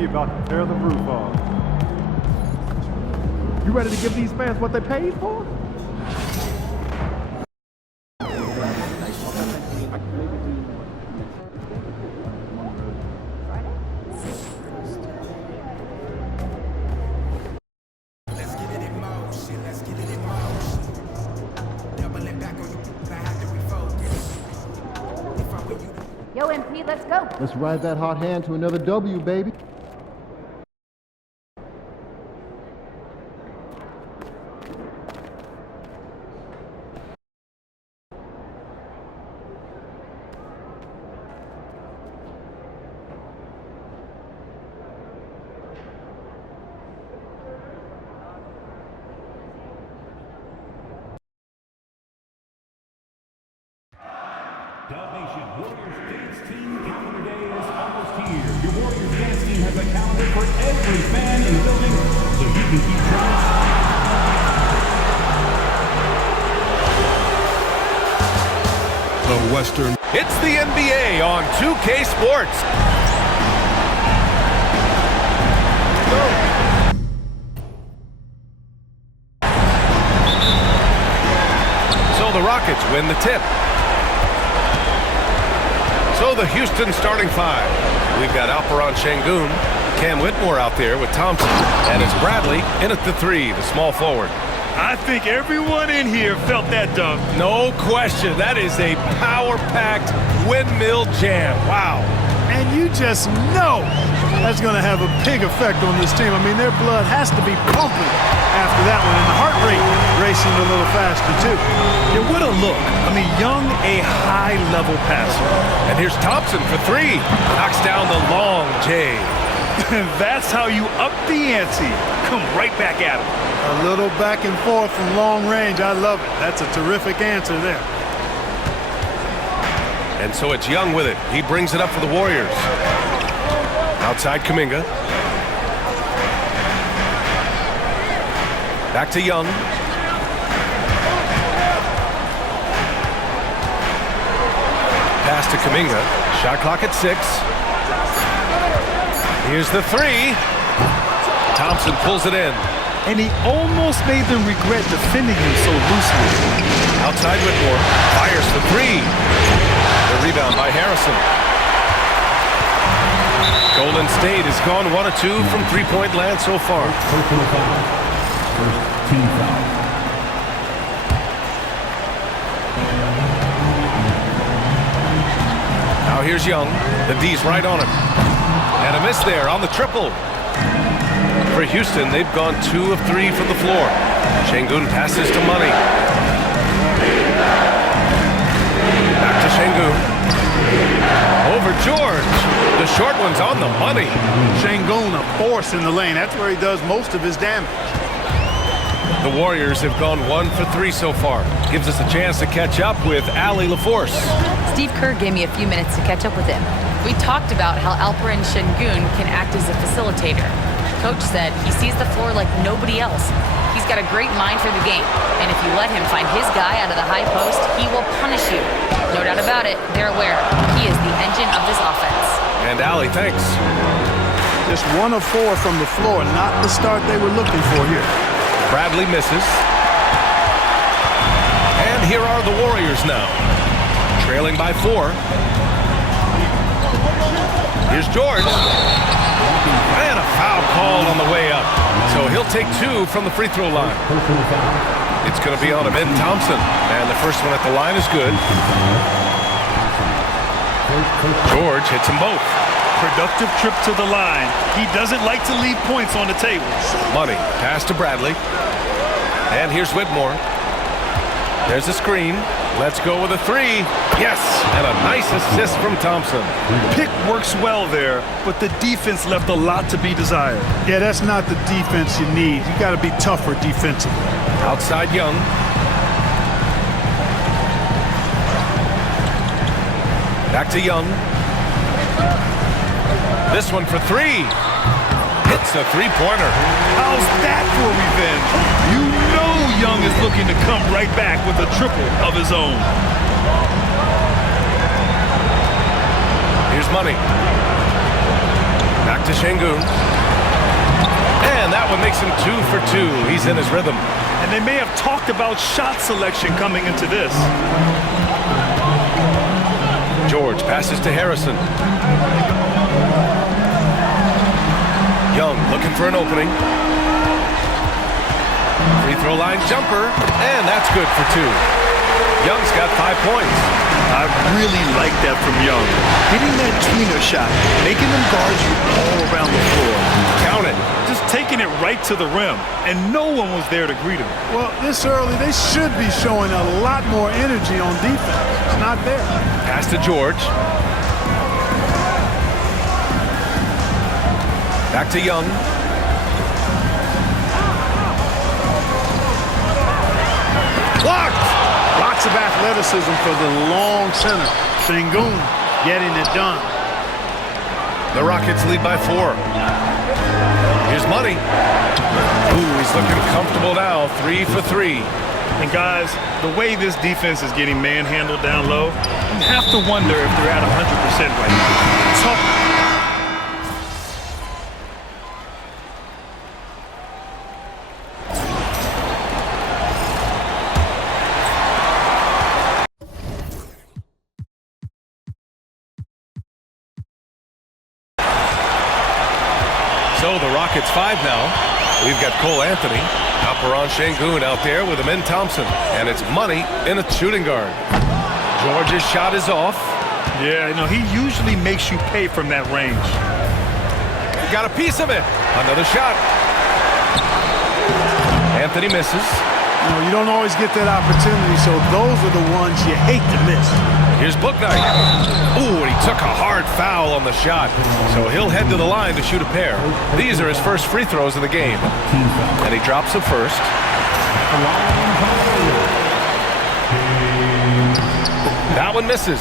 he about to tear the roof off. You ready to give these fans what they paid for? Yo, MP, let's go. Let's ride that hot hand to another W, baby. Dub Nation, Warriors Dance Team calendar day is almost here. Your Warriors Dance Team has a calendar for every fan in the building, so you can keep track. The Western. It's the NBA on 2K Sports. So the Rockets win the tip. So the Houston starting five. We've got Alperen Sengun, Cam Whitmore out there with Thompson, and it's Bradley in at the three, the small forward. I think everyone in here felt that dunk. No question, that is a power-packed windmill jam. Wow. And you just know that's going to have a big effect on this team. I mean, their blood has to be pumping after that one, and the heart rate racing a little faster, too. Yeah, what a look. I mean, Young, a high-level passer. And here's Thompson for three. Knocks down the long J. That's how you up the ante. Come right back at him. A little back and forth from long range. I love it. That's a terrific answer there. And so it's Young with it. He brings it up for the Warriors. Outside Kuminga. Back to Young. Pass to Kuminga. Shot clock at 6. Here's the three. Thompson pulls it in. And he almost made them regret defending him so loosely. Outside Whitmore. Fires the three. The rebound by Harrison. Golden State has gone 1 of 2 from three-point land so far. Personal foul. First team foul. Now here's Young. The D's right on him. And a miss there on the triple. For Houston, they've gone 2 of 3 from the floor. Sengun passes to Money. Back to Sengun. Over George. The short one's on the money. Sengun, a force in the lane. That's where he does most of his damage. The Warriors have gone 1 for 3 so far. Gives us a chance to catch up with Allie LaForce. Steve Kerr gave me a few minutes to catch up with him. We talked about how Alperen Sengun can act as a facilitator. Coach said he sees the floor like nobody else. He's got a great mind for the game, and if you let him find his guy out of the high post, he will punish you. No doubt about it, they're aware. He is the engine of this offense. And Allie, thanks. Just 1 of 4 from the floor, not the start they were looking for here. Bradley misses. And here are the Warriors now. Trailing by 4. Here's George. And a foul called on the way up. So he'll take 2 from the free throw line. Personal foul. It's going to be on Ben Thompson. And the first one at the line is good. George hits them both. Productive trip to the line. He doesn't like to leave points on the table. Money. Pass to Bradley. And here's Whitmore. There's a screen. Let's go with a 3. Yes, and a nice assist from Thompson. Pick works well there, but the defense left a lot to be desired. Yeah, that's not the defense you need. You got to be tougher defensively. Outside Young. Back to Young. This one for 3. Hits a three-pointer. How's that for revenge? You know Young is looking to come right back with a triple of his own. Here's Money. Back to to Şengün. And that one makes him 2 for 2. He's in his rhythm. And they may have talked about shot selection coming into this. George passes to Harrison. Young looking for an opening. Free throw line jumper, and that's good for 2. Young's got 5 points. I really like that from Young. Hitting that tweener shot, making them guard you all around the floor. Count it. Just taking it right to the rim, and no one was there to greet him. Well, this early, they should be showing a lot more energy on defense. It's not there. Pass to George. Back to Young. Blocked! Lots of athleticism for the long center. Şengün getting it done. The Rockets lead by 4. Here's Money. Ooh, he's looking comfortable now. 3 for 3. And guys, the way this defense is getting manhandled down low, you have to wonder if they're at 100% right now. Tough. So the Rockets 5 now. We've got Cole Anthony. Alperen Şengün out there with Amin Thompson. And it's Money in a shooting guard. George's shot is off. Yeah, you know, he usually makes you pay from that range. Got a piece of it. Another shot. Anthony misses. You know, you don't always get that opportunity, so those are the ones you hate to miss. Here's Bouknight. Ooh, and he took a hard foul on the shot. So he'll head to the line to shoot a pair. These are his first free throws of the game. And he drops them first. That one misses.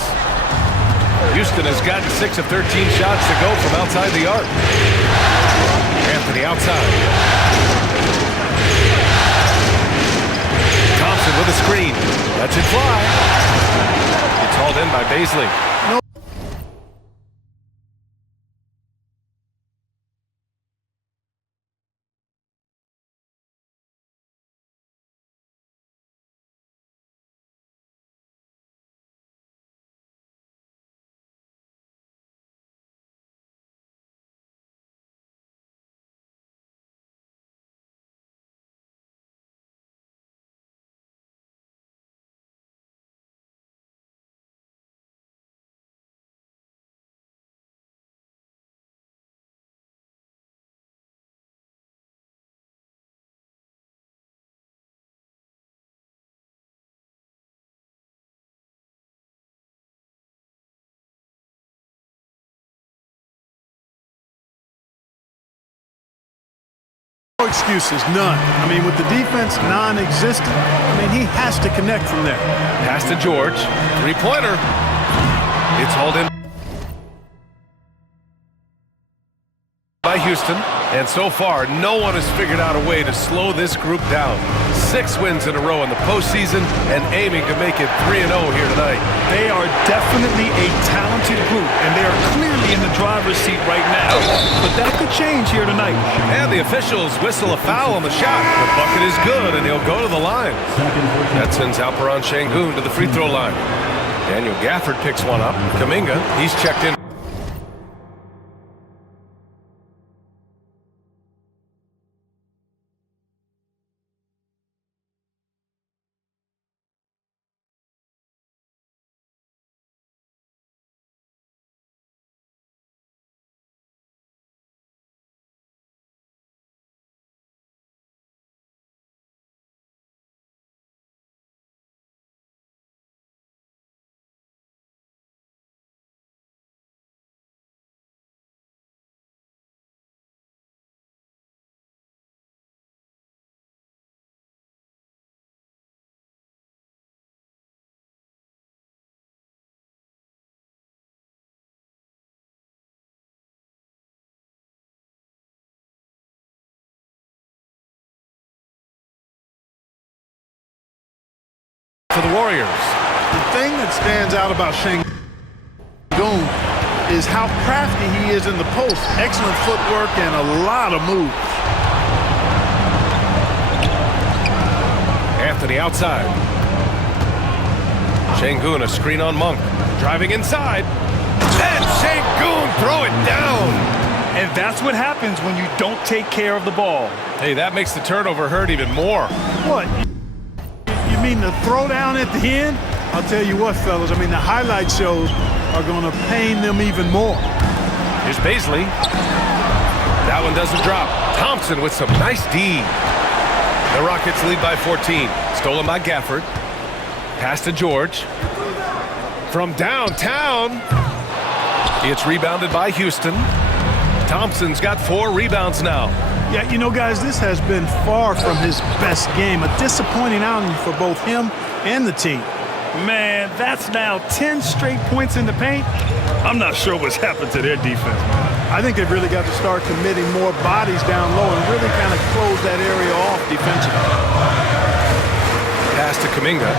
Houston has gotten 6 of 13 shots to go from outside the arc. Anthony outside. Thompson with a screen. Lets it fly. It's hauled in by Baisley. No excuses, none. I mean, with the defense non-existent, I mean, he has to connect from there. Pass to George. Three-pointer. It's hauled in by Houston. And so far, no one has figured out a way to slow this group down. 6 wins in a row in the postseason and aiming to make it 3-0 here tonight. They are definitely a talented group, and they are clearly in the driver's seat right now. But that could change here tonight. And the officials whistle a foul on the shot. The bucket is good, and he'll go to the line. That sends Alperen Şengün to the free throw line. Daniel Gafford picks one up. Kuminga, he's checked in. For the Warriors. The thing that stands out about Şengün is how crafty he is in the post. Excellent footwork and a lot of moves. Anthony outside. Şengün, a screen on Monk. Driving inside. And Şengün throw it down. And that's what happens when you don't take care of the ball. Hey, that makes the turnover hurt even more. What? You mean the throwdown at the end? I'll tell you what, fellas. I mean, the highlight shows are going to pain them even more. Here's Baisley. That one doesn't drop. Thompson with some nice D. The Rockets lead by 14. Stolen by Gafford. Pass to George. From downtown. It's rebounded by Houston. Thompson's got 4 rebounds now. Yeah, you know, guys, this has been far from his best game. A disappointing outing for both him and the team. Man, that's now 10 straight points in the paint. I'm not sure what's happened to their defense. I think they've really got to start committing more bodies down low and really kind of close that area off defensively. Pass to Kuminga.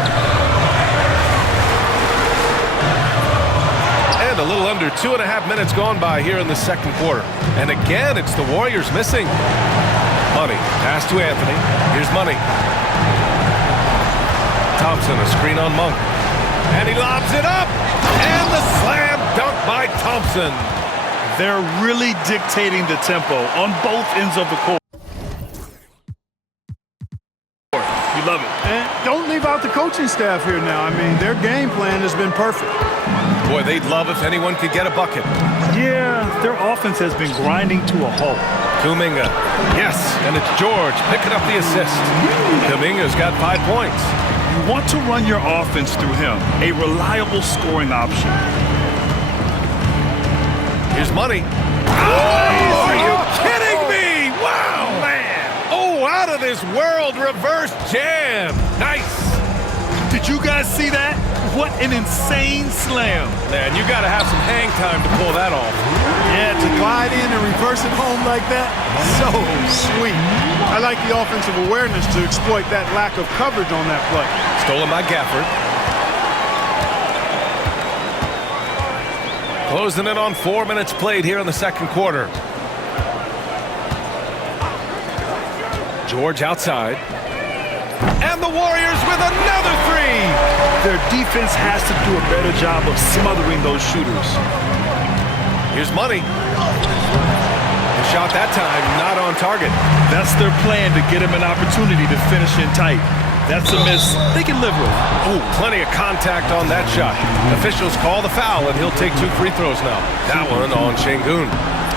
And a little under 2.5 minutes gone by here in the second quarter. And again, it's the Warriors missing. Money. Pass to Anthony. Here's Money. Thompson, a screen on Monk. And he lobs it up. And the slam dunk by Thompson. They're really dictating the tempo on both ends of the court. You love it. And don't leave out the coaching staff here now. I mean, their game plan has been perfect. Boy, they'd love if anyone could get a bucket. Yeah, their offense has been grinding to a halt. Kuminga. Yes, and it's George picking up the assist. Kuminga's got 5 points. You want to run your offense through him, a reliable scoring option. Here's Money. Oh, are you kidding me? Wow, man. Oh, out of this world reverse jam. Nice. Did you guys see that? What an insane slam. Man, you got to have some hang time to pull that off. Yeah, to glide in and reverse it home like that, so sweet. I like the offensive awareness to exploit that lack of coverage on that play. Stolen by Gafford. Closing in on 4 minutes played here in the second quarter. George outside. And the Warriors with another 3. Their defense has to do a better job of smothering those shooters. Here's Money. The shot that time not on target. That's their plan, to get him an opportunity to finish in tight. That's a miss they can live with. Oh, plenty of contact on that shot. Officials call the foul, and he'll take 2 free throws now. That one on Şengün.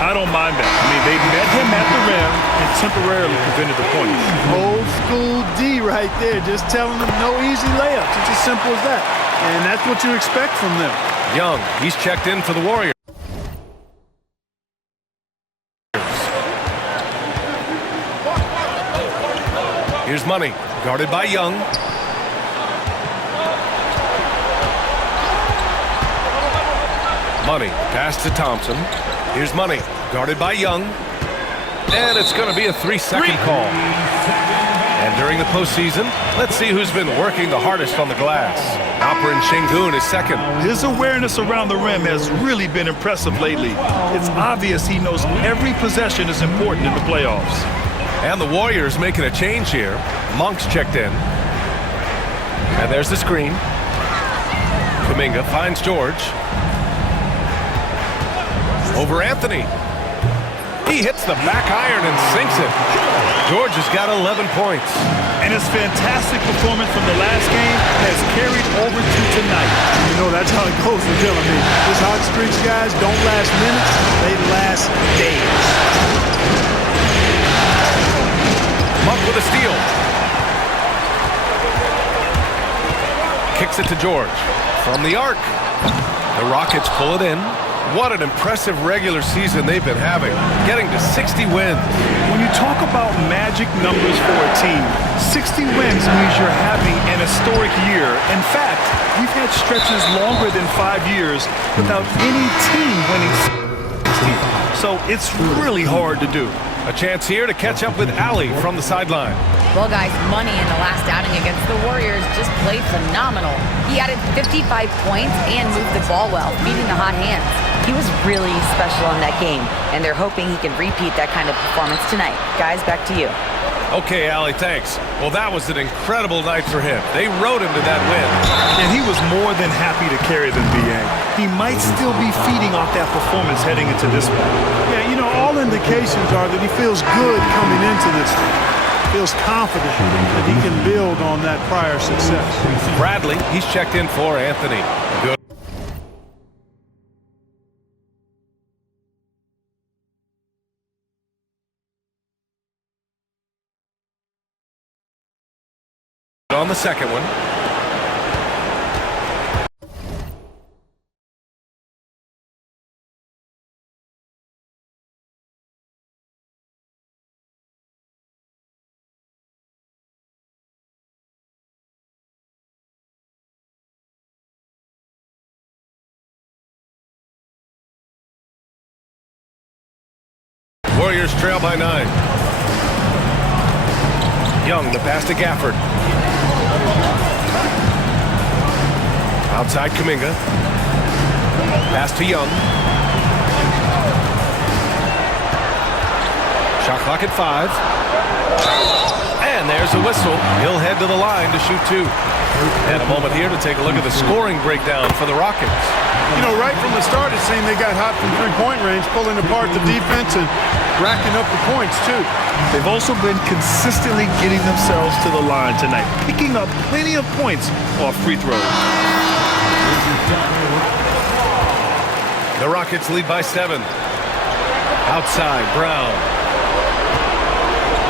I don't mind that. I mean, they met him at the rim and temporarily prevented the points. Old school D right there, just telling them no easy layups. It's as simple as that. And that's what you expect from them. Young, he's checked in for the Warriors. Here's Money, guarded by Young. Money, pass to Thompson. Here's Money, guarded by Young. And it's going to be a 3-second call. And during the postseason, let's see who's been working the hardest on the glass. Alperen Şengün is second. His awareness around the rim has really been impressive lately. It's obvious he knows every possession is important in the playoffs. And the Warriors making a change here. Monk's checked in. And there's the screen. Kuminga finds George. Over Anthony. He hits the back iron and sinks it. George has got 11 points. And his fantastic performance from the last game has carried over to tonight. You know, that's how it goes with him. I mean, his hot streaks, guys, don't last minutes. They last days. Monk with a steal. Kicks it to George. From the arc. The Rockets pull it in. What an impressive regular season they've been having. Getting to 60 wins. When you talk about magic numbers for a team, 60 wins means you're having an historic year. In fact, we've had stretches longer than 5 years without any team winning 60. So it's really hard to do. A chance here to catch up with Allie from the sideline. Well, guys, Money in the last outing against the Warriors just played phenomenal. He added 55 points and moved the ball well, feeding the hot hands. He was really special in that game, and they're hoping he can repeat that kind of performance tonight. Guys, back to you. Okay, Allie, thanks. Well, that was an incredible night for him. They rode him to that win. And he was more than happy to carry them, B.A. He might still be feeding off that performance heading into this one. Yeah, you know, all indications are that he feels good coming into this one. Feels confident that he can build on that prior success. Bradley, he's checked in for Anthony. Good. On the second one. Warriors trail by 9. Young, the pass to Gafford. Outside Kuminga. Pass to Young. Shot clock at 5. And there's a whistle. He'll head to the line to shoot 2. And a moment here to take a look at the scoring breakdown for the Rockets. You know, right from the start, it seemed they got hot from three-point range, pulling apart the defense and racking up the points, too. They've also been consistently getting themselves to the line tonight, picking up plenty of points off free throws. The Rockets lead by 7. Outside, Brown.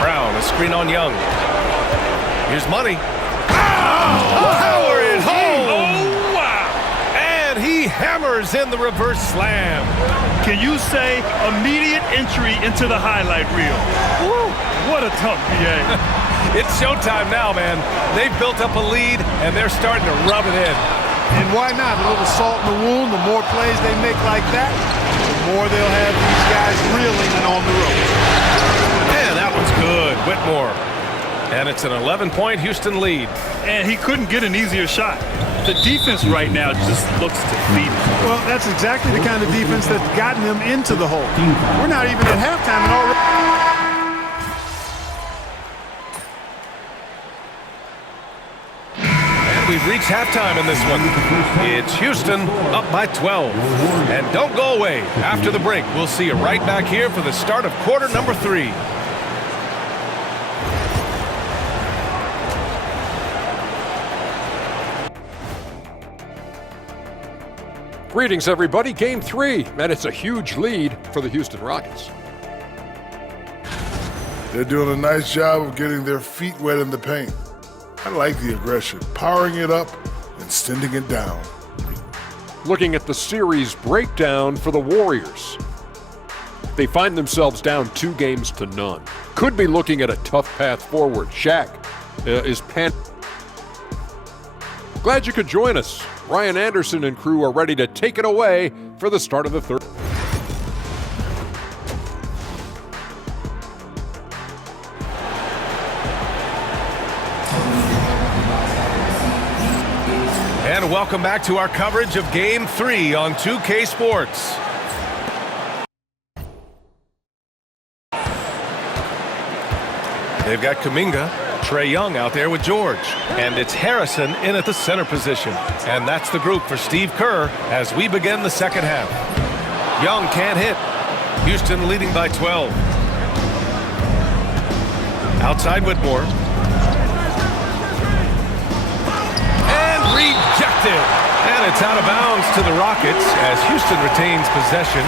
Brown, a screen on Young. Here's Money. Power it home! Oh, wow! And he hammers in the reverse slam. Can you say immediate entry into the highlight reel? Woo! What a tough BA. It's showtime now, man. They've built up a lead, and they're starting to rub it in. And why not? A little salt in the wound. The more plays they make like that, the more they'll have these guys reeling and on the ropes. Man, that one's good. Whitmore. And it's an 11-point Houston lead. And he couldn't get an easier shot. The defense right now just looks defeated. Well, that's exactly the kind of defense that's gotten them into the hole. We're not even at halftime and already. We've reached halftime in this one. It's Houston up by 12. And don't go away. After the break, we'll see you right back here for the start of quarter number 3. Greetings, everybody. Game 3, and it's a huge lead for the Houston Rockets. They're doing a nice job of getting their feet wet in the paint. I like the aggression, powering it up and sending it down. Looking at the series breakdown for the Warriors. They find themselves down 2 games to none. Could be looking at a tough path forward. Shaq is Glad you could join us. Ryan Anderson and crew are ready to take it away for the start of the third. And welcome back to our coverage of Game 3 on 2K Sports. They've got Kuminga, Trae Young out there with George. And it's Harrison in at the center position. And that's the group for Steve Kerr as we begin the second half. Young can't hit. Houston leading by 12. Outside Whitmore. Rejected. And it's out of bounds to the Rockets as Houston retains possession.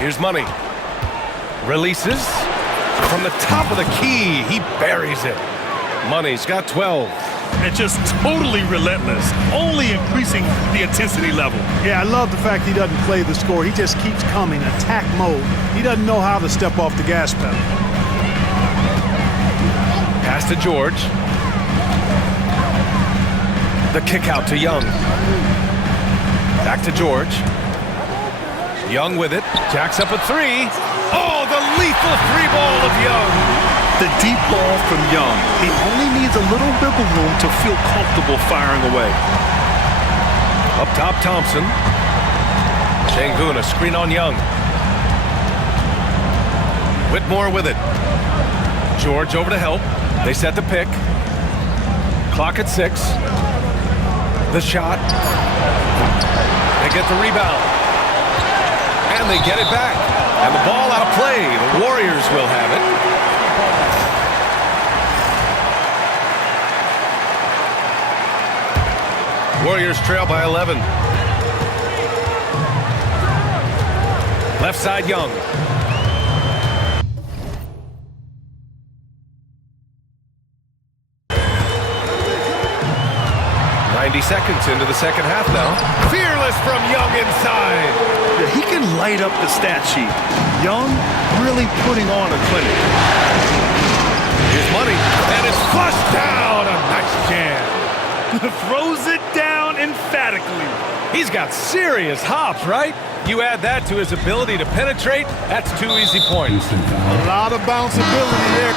Here's Money. Releases. From the top of the key, he buries it. Money's got 12. And just totally relentless, only increasing the intensity level. Yeah, I love the fact he doesn't play the score. He just keeps coming, attack mode. He doesn't know how to step off the gas pedal. Pass to George. The kick out to Young. Back to George. Young with it. Jacks up a 3. Oh, the lethal 3-ball of Young. The deep ball from Young. He only needs a a little wiggle room to feel comfortable firing away. Up top, Thompson. Şengün, a screen on Young. Whitmore with it. George over to help. They set the pick. Clock at 6. The shot. They get the rebound. And they get it back. And the ball out of play. The Warriors will have it. Warriors trail by 11. Left side, Young. Seconds into the second half now. Fearless from Young inside. Yeah, he can light up the stat sheet. Young really putting on a clinic. Here's money, and it's flushed down. A nice jam. Throws it down emphatically. He's got serious hops, right? You add that to his ability to penetrate, that's 2 easy points. A lot of bounceability there.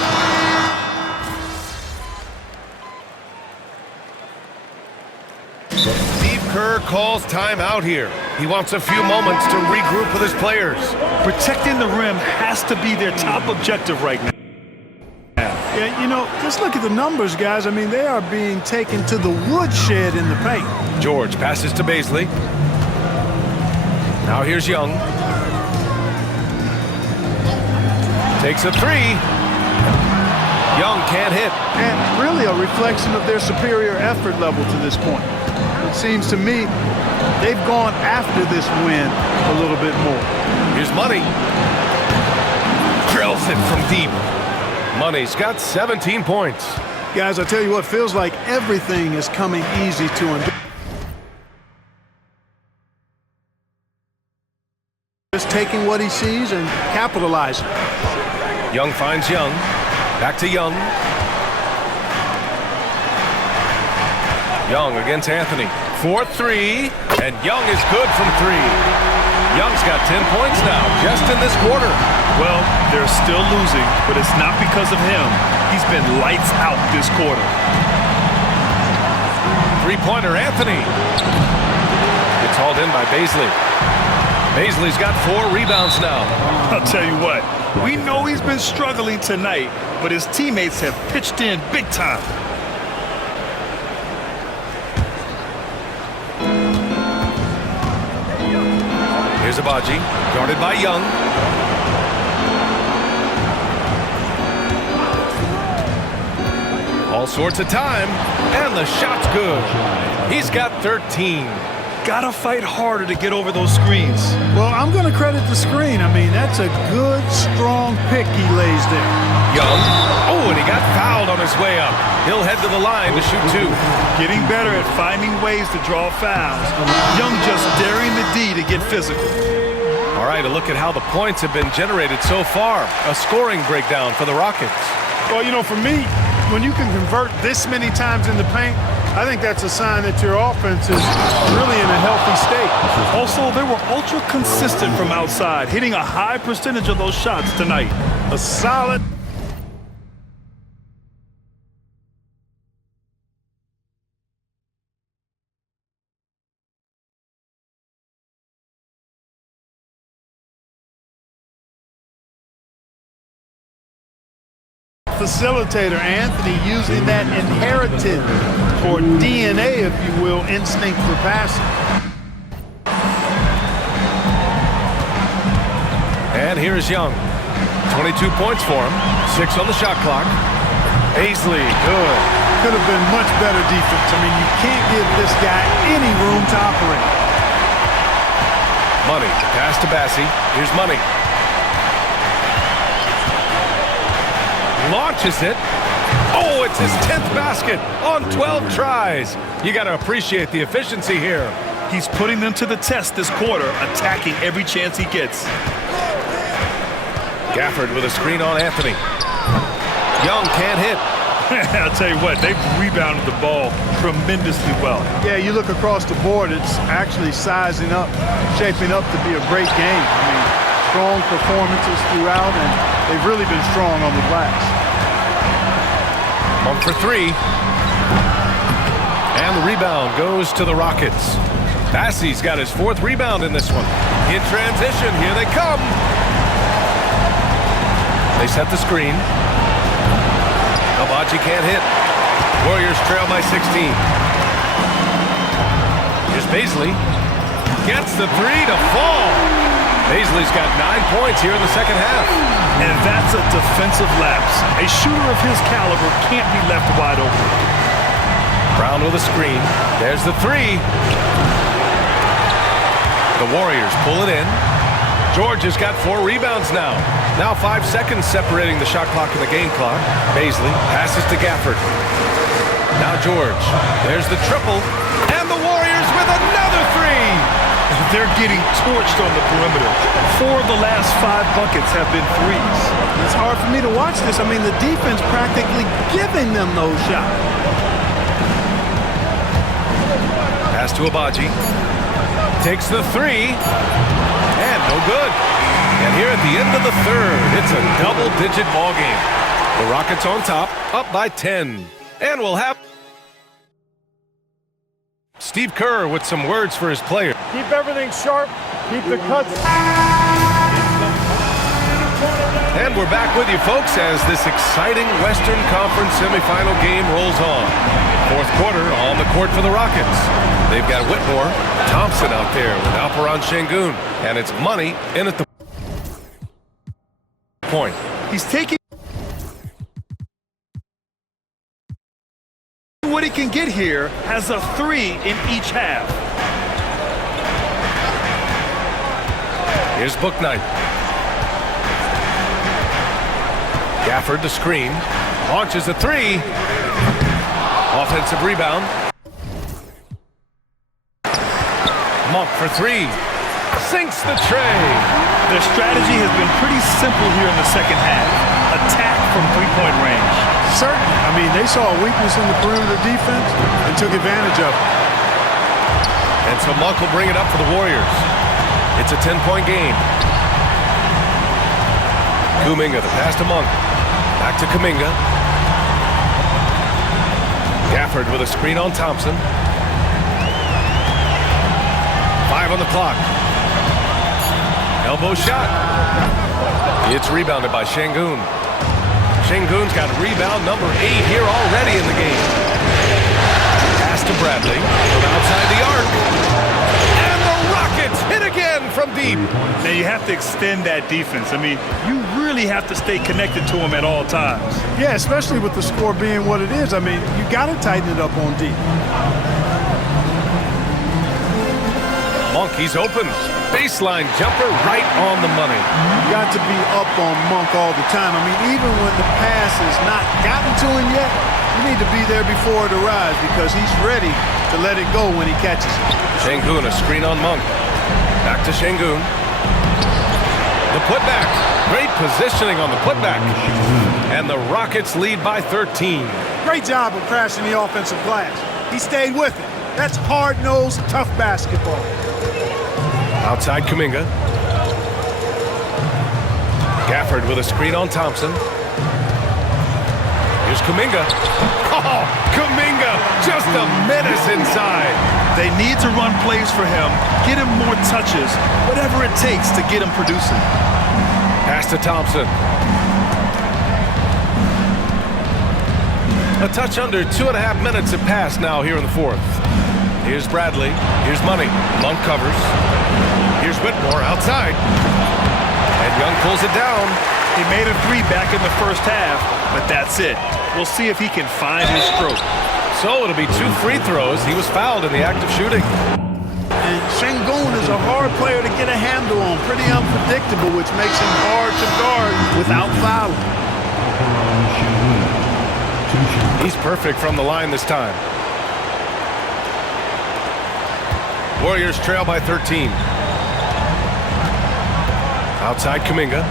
Kerr calls timeout here. He wants a few moments to regroup with his players. Protecting the rim has to be their top objective right now. Yeah, you know, just look at the numbers, guys. I mean, they are being taken to the woodshed in the paint. George passes to Bazley. Now here's Young. Takes a 3. Young can't hit. And really a reflection of their superior effort level to this point. It seems to me they've gone after this win a little bit more. Here's Money. Drills it from deep. Money's got 17 points. Guys, I tell you what, feels like everything is coming easy to him. Just taking what he sees and capitalizing. Young finds Young. Back to Young. Young against Anthony. 4-3, and Young is good from 3. Young's got 10 points now, just in this quarter. Well, they're still losing, but it's not because of him. He's been lights out this quarter. Three-pointer, Anthony. It's hauled in by Bazley. Bazley's got 4 rebounds now. I'll tell you what, we know he's been struggling tonight, but his teammates have pitched in big time. Here's Abaji, guarded by Young. All sorts of time, and the shot's good. He's got 13. Gotta fight harder to get over those screens. Well, I'm going to credit the screen. I mean, that's a good, strong pick he lays there. Young. Oh, and he got fouled on his way up. He'll head to the line to shoot 2. Getting better at finding ways to draw fouls. Young just daring the D to get physical. All right, a look at how the points have been generated so far. A scoring breakdown for the Rockets. Well, you know, for me, when you can convert this many times in the paint, I think that's a sign that your offense is really in a healthy state. Also, they were ultra consistent from outside, hitting a high percentage of those shots tonight. A solid. Facilitator Anthony using that inherited or DNA, if you will, instinct for passing. And here's Young. 22 points for him. 6 on the shot clock. Bazley, good. Could have been much better defense. I mean, you can't give this guy any room to operate. Money, pass to Bassey. Here's Money. Launches it. Oh, it's his 10th basket on 12 tries. You got to appreciate the efficiency here. He's putting them to the test this quarter, attacking every chance he gets. Gafford with a screen on Anthony. Young can't hit. I'll tell you what, they've rebounded the ball tremendously well. Yeah, you look across the board, it's actually sizing up, shaping up to be a great game. I mean, strong performances throughout, and they've really been strong on the glass. Monk for three. And the rebound goes to the Rockets. Bassey's got his fourth rebound in this one. In transition, here they come. They set the screen. Agbaji can't hit. Warriors trail by 16. Here's Bazley. Gets the three to fall. Bazley's got 9 points here in the second half. And that's a defensive lapse. A shooter of his caliber can't be left wide open. Brown with a screen. There's the three. The Warriors pull it in. George has got 4 rebounds now. Now 5 seconds separating the shot clock and the game clock. Bazley passes to Gafford. Now George. There's the triple. And the Warriors with another three. They're getting torched on the perimeter. 4 of the last 5 buckets have been threes. It's hard for me to watch this. I mean, the defense practically giving them those shots. Pass to Agbaji. Takes the three. And no good. And here at the end of the third, it's a double-digit ball game. The Rockets on top, up by 10. And we'll have Steve Kerr with some words for his players. Keep everything sharp. Keep the cuts. And we're back with you, folks, as this exciting Western Conference semifinal game rolls on. Fourth quarter on the court for the Rockets. They've got Whitmore, Thompson out there with Alperen Şengün, and it's money in at the point. He's taking what he can get here, has a 3 in each half. Here's Bouknight. Gafford the screen. Launches a three. Offensive rebound. Monk for three. Sinks the tray. Their strategy has been pretty simple here in the second half. Attack from three-point range. Certainly. I mean, they saw a weakness in the perimeter defense and took advantage of it. And so Monk will bring it up for the Warriors. It's a 10-point game. Kuminga, the pass to Monk. Back to Kuminga. Gafford with a screen on Thompson. 5 on the clock. Elbow shot. It's rebounded by Şengün. Şengün's got rebound number 8 here already in the game. Pass to Bradley from outside the arc. And the Rockets hit again from deep. Now you have to extend that defense. I mean, you really have to stay connected to him at all times. Yeah, especially with the score being what it is. I mean, you got to tighten it up on deep. Monk, he's open. Baseline jumper right on the money. You got to be up on Monk all the time. I mean, even when the pass has not gotten to him yet, you need to be there before it arrives because he's ready to let it go when he catches it. Şengün, a screen on Monk. Back to Şengün. The putback. Great positioning on the putback. And the Rockets lead by 13. Great job of crashing the offensive glass. He stayed with it. That's hard-nosed, tough basketball. Outside Kuminga. Gafford with a screen on Thompson. Here's Kuminga. Oh, Kuminga, just a menace inside. They need to run plays for him, get him more touches, whatever it takes to get him producing. Pass to Thompson. A touch under 2.5 minutes have passed now here in the fourth. Here's Bradley. Here's Money. Monk covers. Here's Whitmore outside. And Young pulls it down. He made a 3 back in the first half, but that's it. We'll see if he can find his stroke. So it'll be 2 free throws. He was fouled in the act of shooting. And Şengün is a hard player to get a handle on. Pretty unpredictable, which makes him hard to guard without fouling. He's perfect from the line this time. Warriors trail by 13. Outside Kuminga.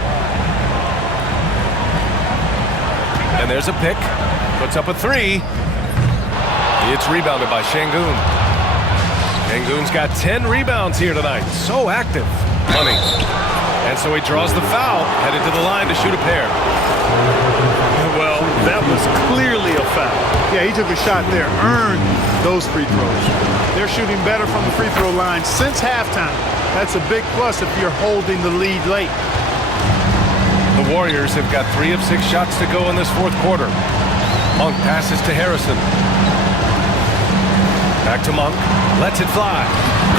And there's a pick. Puts up a 3. It's rebounded by Şengün. Şengün's got 10 rebounds here tonight. So active. Money. And so he draws the foul, headed to the line to shoot a pair. Well, That was clearly a foul. Yeah, he took a shot there, earned those free throws. They're shooting better from the free throw line since halftime. That's a big plus if you're holding the lead late. The Warriors have got 3 of 6 shots to go in this fourth quarter. Monk passes to Harrison. Back to Monk. Lets it fly.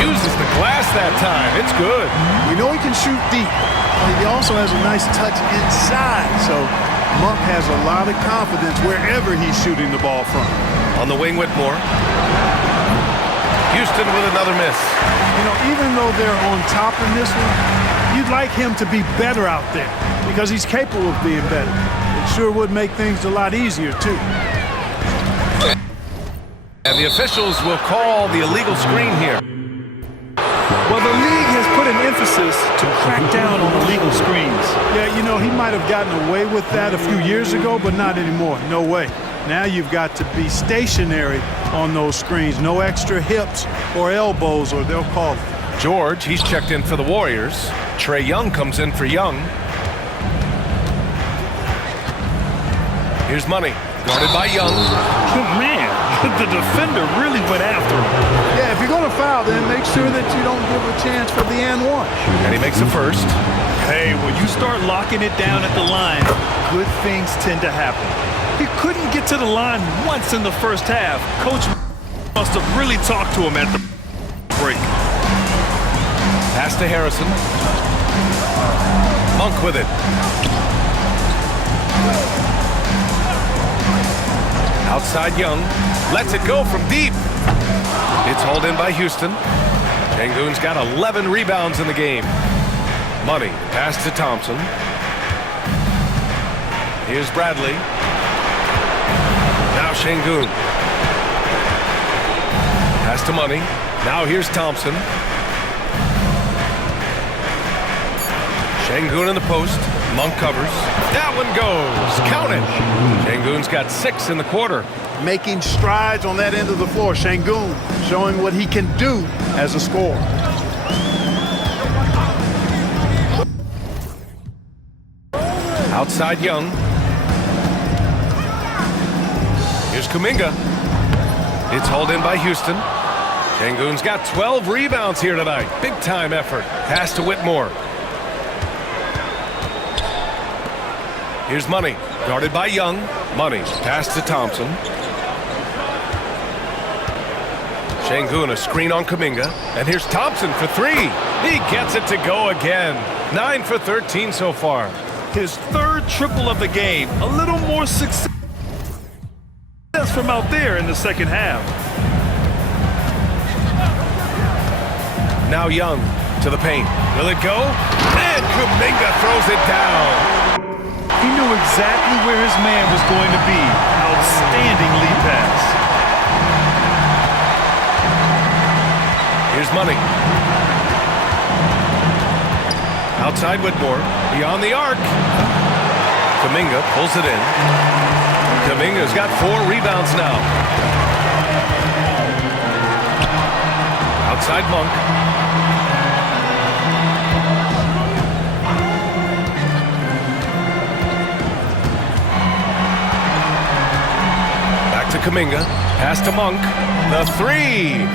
Uses the glass that time. It's good. We know he can shoot deep. He also has a nice touch inside. So Monk has a lot of confidence wherever he's shooting the ball from. On the wing, Whitmore. Houston with another miss. You know, even though they're on top in this one, you'd like him to be better out there because he's capable of being better. It sure would make things a lot easier, too. And the officials will call the illegal screen here. Well, the league has put an emphasis to crack down on illegal screens. Yeah, you know, he might have gotten away with that a few years ago, but not anymore. No way. Now you've got to be stationary on those screens. No extra hips or elbows, or they'll call it. George, he's checked in for the Warriors. Trae Young comes in for Young. Here's Money, guarded by Young. Man, the defender really went after him. Yeah, if you're going to foul, then make sure that you don't give a chance for the and one. And he makes the first. Hey, when you start locking it down at the line, good things tend to happen. He couldn't get to the line once in the first half. Coach must have really talked to him at the break. Pass to Harrison. Monk with it. Outside Young. Lets it go from deep. It's hauled in by Houston. Şengün's got 11 rebounds in the game. Money. Pass to Thompson. Here's Bradley. Now Şengün. Pass to Money. Now here's Thompson. Şengün in the post. Monk covers. That one goes. Count it. Şengün's got 6 in the quarter. Making strides on that end of the floor. Şengün showing what he can do as a scorer. Outside Young. Here's Kuminga. It's hauled in by Houston. Şengün's got 12 rebounds here tonight. Big time effort. Pass to Whitmore. Here's Money. Guarded by Young. Money. Pass to Thompson. Şengün a screen on Kuminga. And here's Thompson for 3. He gets it to go again. 9 for 13 so far. His third triple of the game. A little more success from out there in the second half. Now Young to the paint. Will it go? And Kuminga throws it down. He knew exactly where his man was going to be. Outstanding lead pass. Here's Money. Outside Whitmore. Beyond the arc. Kuminga pulls it in. Kuminga's got 4 rebounds now. Outside Monk. Back to Kuminga. Pass to Monk. The 3.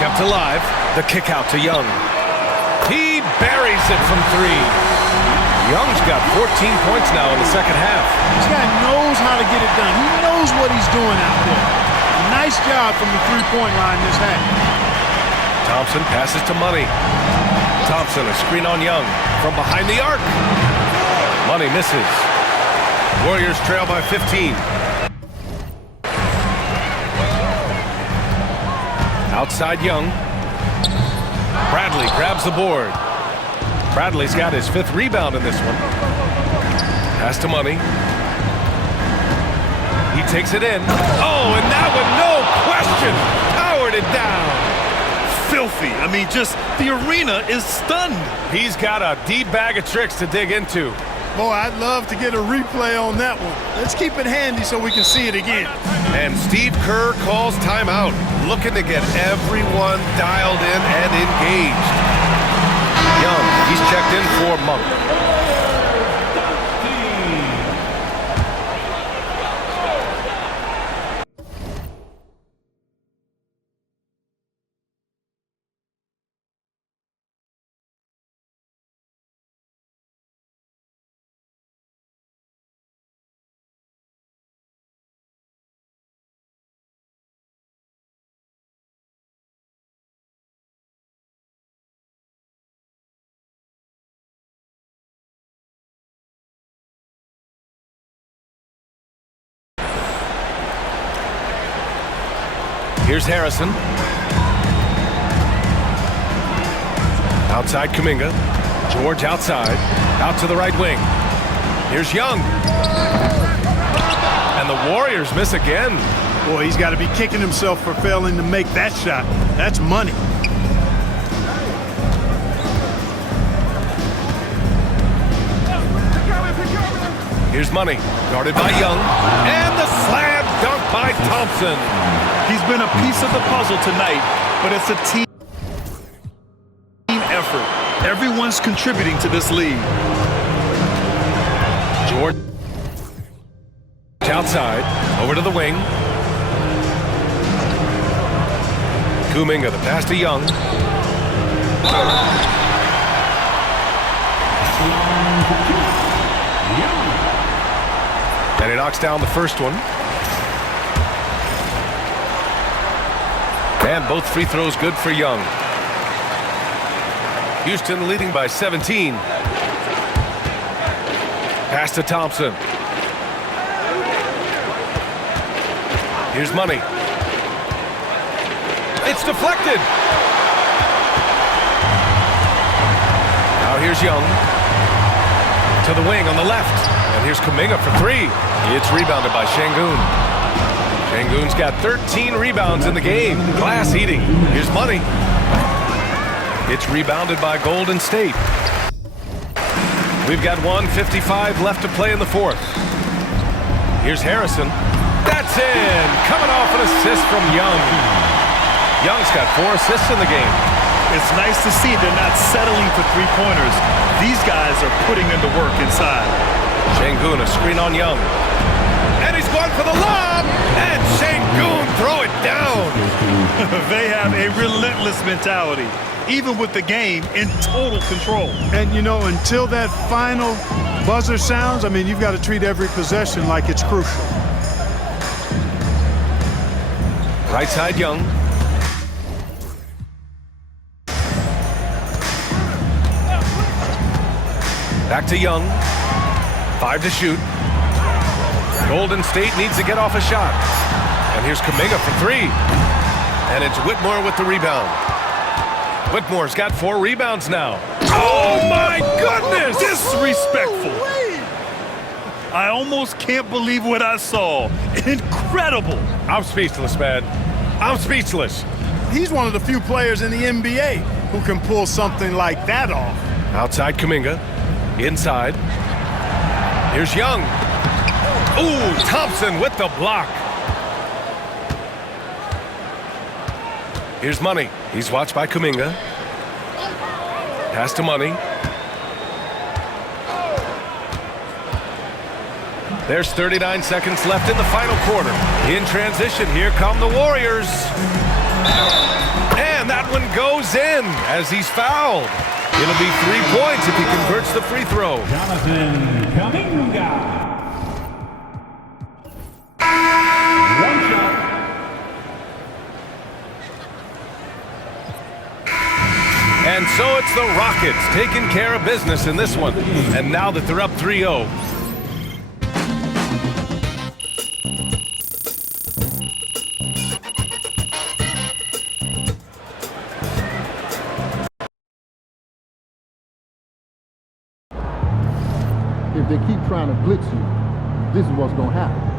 Kept alive. The kick out to Young. He buries it from 3. Young's got 14 points now in the second half. This guy knows how to get it done. He knows what he's doing out there. Nice job from the three-point line this half. Thompson passes to Money. Thompson a screen on Young from behind the arc. Money misses. Warriors trail by 15. Outside Young. Bradley grabs the board. Bradley's got his 5th rebound in this one. Pass to Money. He takes it in. Oh, and that one, no question, powered it down. Filthy. I mean, just the arena is stunned. He's got a deep bag of tricks to dig into. Boy, I'd love to get a replay on that one. Let's keep it handy so we can see it again. And Steve Kerr calls timeout, looking to get everyone dialed in and engaged. Young, he's checked in for Monk. Here's Harrison. Outside Kuminga. George outside. Out to the right wing. Here's Young. And the Warriors miss again. Boy, he's got to be kicking himself for failing to make that shot. That's money. Here's Money, guarded by Young, and the slam dunk by Thompson. He's been a piece of the puzzle tonight, but it's a team effort. Everyone's contributing to this lead. George outside, over to the wing. Kuminga, the pass to Young. And he knocks down the first one. And both free throws good for Young. Houston leading by 17. Pass to Thompson. Here's Money. It's deflected. Now here's Young. To the wing on the left. And here's Kuminga for three. It's rebounded by Şengün. Şengün's got 13 rebounds in the game. Glass eating. Here's Money. It's rebounded by Golden State. We've got 1:55 left to play in the fourth. Here's Harrison. That's in. Coming off an assist from Young. Young's got 4 assists in the game. It's nice to see they're not settling for three-pointers. These guys are putting in the work inside. Şengün, a screen on Young. And he's going for the lob! And Şengün throw it down! They have a relentless mentality, even with the game in total control. And, you know, until that final buzzer sounds, I mean, you've got to treat every possession like it's crucial. Right side, Young. Back to Young. 5 to shoot. Golden State needs to get off a shot. And here's Kuminga for three. And it's Whitmore with the rebound. Whitmore's got 4 rebounds now. Oh my goodness! Disrespectful. I almost can't believe what I saw. Incredible. I'm speechless, man. I'm speechless. He's one of the few players in the NBA who can pull something like that off. Outside Kuminga. Inside. Here's Young. Ooh, Thompson with the block. Here's Money. He's watched by Kuminga. Pass to Money. There's 39 seconds left in the final quarter. In transition, here come the Warriors. And that one goes in as he's fouled. It'll be 3 points if he converts the free throw. Jonathan Kuminga. One shot. And so it's the Rockets taking care of business in this one. And now that they're up 3-0. If they keep trying to blitz you, this is what's going to happen.